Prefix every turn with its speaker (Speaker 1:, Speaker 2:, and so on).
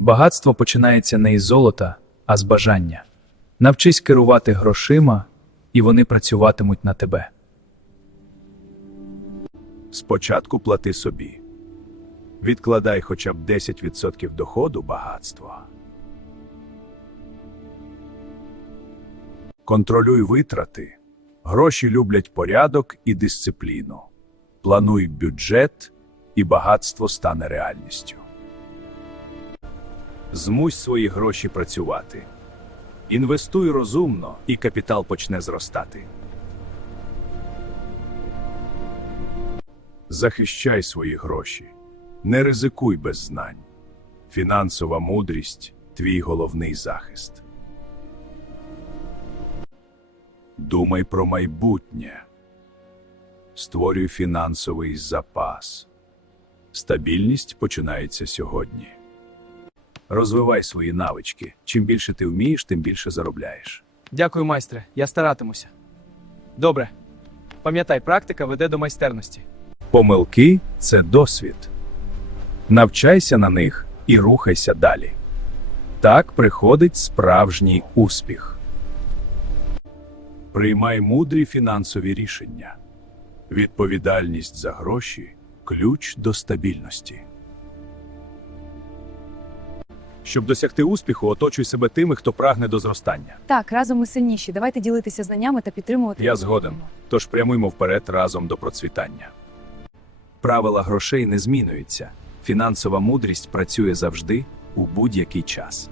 Speaker 1: Багатство починається не із золота, а з бажання. Навчись керувати грошима, і вони працюватимуть на тебе.
Speaker 2: Спочатку плати собі. Відкладай хоча б 10% доходу багатства. Контролюй витрати. Гроші люблять порядок і дисципліну. Плануй бюджет, і багатство стане реальністю. Змусь свої гроші працювати. Інвестуй розумно, і капітал почне зростати. Захищай свої гроші. Не ризикуй без знань. Фінансова мудрість твій головний захист. Думай про майбутнє. Створюй фінансовий запас. Стабільність починається сьогодні. Розвивай свої навички. Чим більше ти вмієш, тим більше заробляєш.
Speaker 3: Дякую, майстре. Я старатимуся. Добре. Пам'ятай, практика веде до майстерності.
Speaker 2: Помилки це досвід. Навчайся на них і рухайся далі. Так приходить справжній успіх. Приймай мудрі фінансові рішення. Відповідальність за гроші ключ до стабільності. Щоб досягти успіху, оточуй себе тими, хто прагне до зростання.
Speaker 4: Так, разом ми сильніші. Давайте ділитися знаннями та підтримувати.
Speaker 2: Я згоден. Тож прямуймо вперед разом до процвітання. Правила грошей не змінюються. Фінансова мудрість працює завжди у будь-який час.